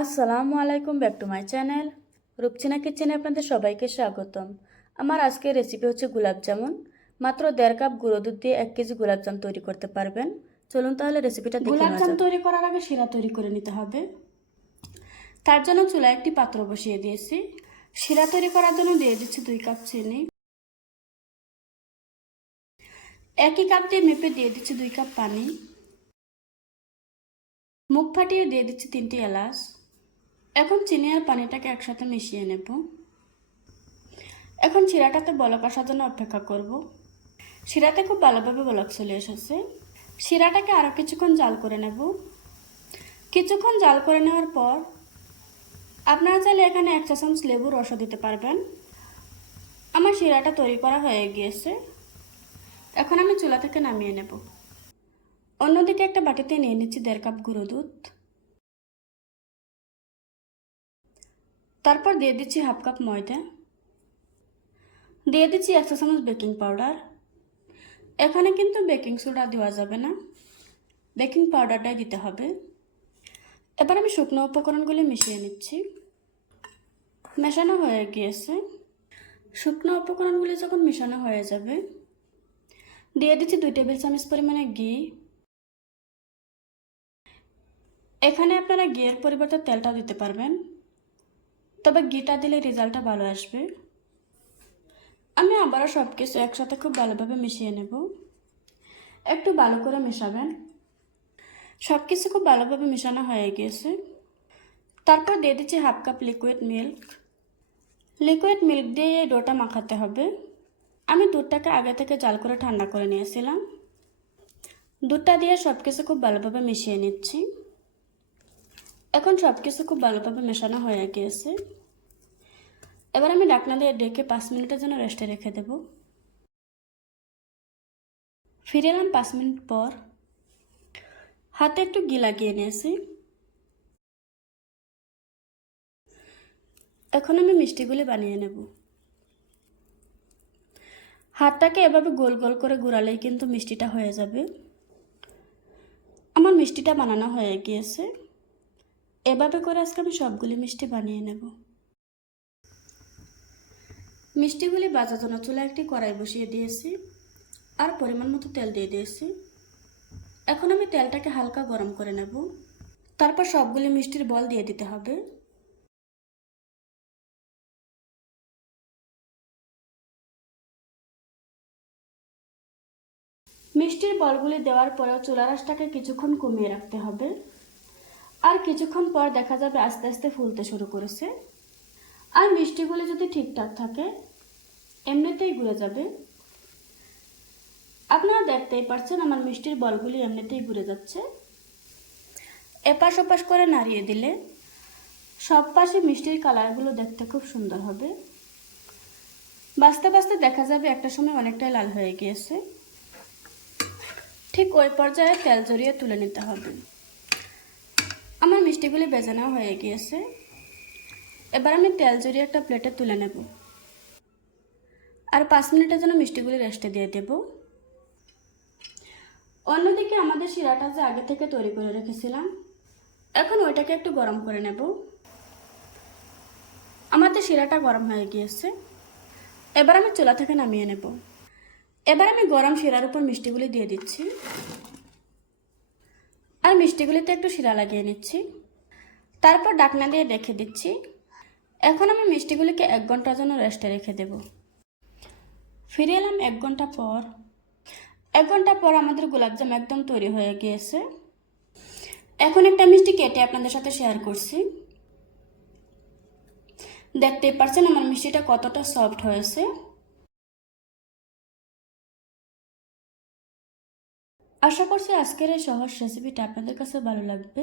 আসসালামু আলাইকুম back to my channel. Rupchina কিচেনে আপনাদের সবাইকে স্বাগতম। আমার আজকের রেসিপি হচ্ছে গোলাপ জামুন। মাত্র দেড় কাপ গুঁড়ো দুধ দিয়ে এক কেজি গোলাপ জাম তৈরি করতে পারবেন। চলুন তাহলে রেসিপিটা গোলাপ জাম তৈরি করার আগে শিরা তৈরি করে নিতে হবে। তার জন্য চুলায় একটি পাত্র বসিয়ে দিয়েছি। শিরা তৈরি করার জন্য দিয়ে দিচ্ছি দুই কাপ চিনি। একই কাপ দিয়ে মেপে দিয়ে দিচ্ছি দুই কাপ পানি। মুখ ফাটিয়ে দিয়ে দিচ্ছি তিনটি এলাচ। এখন চিনি আর পানিটাকে একসাথে মিশিয়ে নেব। এখন শিরাটাতে বলক আসার জন্য অপেক্ষা করব। শিরাতে খুব ভালোভাবে বলক চলে এসেছে। শিরাটাকে আরও কিছুক্ষণ জাল করে নেব। কিছুক্ষণ জাল করে নেওয়ার পর আপনারা চাইলে এখানে এক চা চামচ লেবু রসও দিতে পারবেন। আমার শিরাটা তৈরি করা হয়ে গিয়েছে। এখন আমি চুলা থেকে নামিয়ে নেব। অন্যদিকে একটা বাটিতে নিয়ে নিচ্ছি দেড় কাপ গুঁড়ো দুধ। তারপর দিয়ে দিচ্ছি হাফ কাপ ময়দা। দিয়ে দিচ্ছি একশো চামচ বেকিং পাউডার। এখানে কিন্তু বেকিং সোডা দেওয়া যাবে না। বেকিং পাউডারটাই দিতে হবে। এবার আমি শুকনো উপকরণগুলি মিশিয়ে নিচ্ছি। মেশানো হয়ে গিয়েছে। শুকনো উপকরণগুলি যখন মেশানো হয়ে যাবে, দিয়ে দিচ্ছি দুই টেবিল চামচ পরিমাণে ঘি। এখানে আপনারা ঘিয়ের পরিবর্তে তেলটা দিতে পারবেন। তবে ঘিটা দিলে রেজাল্টটা ভালো আসবে। আমি আবারও সব কিছু একসাথে খুব ভালোভাবে মিশিয়ে নেব। একটু ভালো করে মেশাবেন। সব কিছু খুব ভালোভাবে মেশানো হয়ে গিয়েছে তারপর দিয়ে দিচ্ছি half cup liquid milk liquid milk দিয়ে এই ডোটা মাখাতে হবে। আমি দুধটাকে আগে থেকে জাল করে ঠান্ডা করে নিয়েছিলাম। দুধটা দিয়ে সব কিছু খুব ভালোভাবে মিশিয়ে নিচ্ছি। এখন সব কিছু খুব ভালোভাবে মেশানো হয়ে গিয়েছে। এবার আমি ডাকনা দিয়ে ডেকে পাঁচ মিনিটের জন্য রেস্টে রেখে দেব। ফিরে এলাম পাঁচ মিনিট পর। হাতে একটু ঘি লাগিয়ে নিয়েছি। এখন আমি মিষ্টিগুলি বানিয়ে নেব। হাতটাকে এভাবে গোল গোল করে ঘোরালেই কিন্তু মিষ্টিটা হয়ে যাবে। আমার মিষ্টিটা বানানো হয়ে গিয়েছে। এভাবে করে আজকে আমি সবগুলি মিষ্টি বানিয়ে নেব। মিষ্টিগুলি বাজার জন্য চুলা একটি কড়াই বসিয়ে দিয়েছি আর পরিমাণ মতো তেল দিয়ে দিয়েছি। এখন আমি তেলটাকে হালকা গরম করে নেব। তারপর সবগুলি মিষ্টির বল দিয়ে দিতে হবে। মিষ্টির বলগুলি দেওয়ার পরেও চুলা রাসটাকে কিছুক্ষণ কমিয়ে রাখতে হবে। আর কিছুক্ষণ পর দেখা যাবে আস্তে আস্তে ফুলতে শুরু করেছে। আর মিষ্টিগুলি যদি ঠিকঠাক থাকে, এমনিতেই ঘুরে যাবে। আপনারা দেখতেই পারছেন আমার মিষ্টির বলগুলি এমনিতেই ঘুরে যাচ্ছে। এপাশ ওপাশ করে নাড়িয়ে দিলে সব পাশে মিষ্টির কালারগুলো দেখতে খুব সুন্দর হবে। বাঁচতে বাঁচতে দেখা যাবে একটা সময় অনেকটাই লাল হয়ে গিয়েছে। ঠিক ওই পর্যায়ে তেল জড়িয়ে তুলে নিতে হবে। মিষ্টিগুলি বেজে নেওয়া হয়ে গিয়েছে। এবার আমি তেল জড়িয়ে একটা প্লেটে তুলে নেব। আর পাঁচ মিনিটের জন্য মিষ্টিগুলি রেস্টে দিয়ে দেব। অন্যদিকে আমাদের শিরাটা যে আগে থেকে তৈরি করে রেখেছিলাম, এখন ওইটাকে একটু গরম করে নেব। আমাদের শিরাটা গরম হয়ে গিয়েছে। এবার আমি চুলা থেকে নামিয়ে নেব। এবার আমি গরম শিরার উপর মিষ্টিগুলি দিয়ে দিচ্ছি। আর মিষ্টিগুলিতে একটু শিরা লাগিয়ে নিচ্ছি। তারপর ডাকনা দিয়ে রেখে দিচ্ছি। এখন আমি মিষ্টিগুলিকে এক ঘণ্টার জন্য রেস্টে রেখে দেব। ফিরে এলাম এক ঘণ্টা পর। এক ঘণ্টা পর আমাদের গোলাপজাম একদম তৈরি হয়ে গিয়েছে। এখন একটা মিষ্টি কেটে আপনাদের সাথে শেয়ার করছি। দেখতেই পারছেন আমার মিষ্টিটা কতটা সফট হয়েছে। আশা করছি আজকের এই সহজ রেসিপিটা আপনাদের কাছে ভালো লাগবে।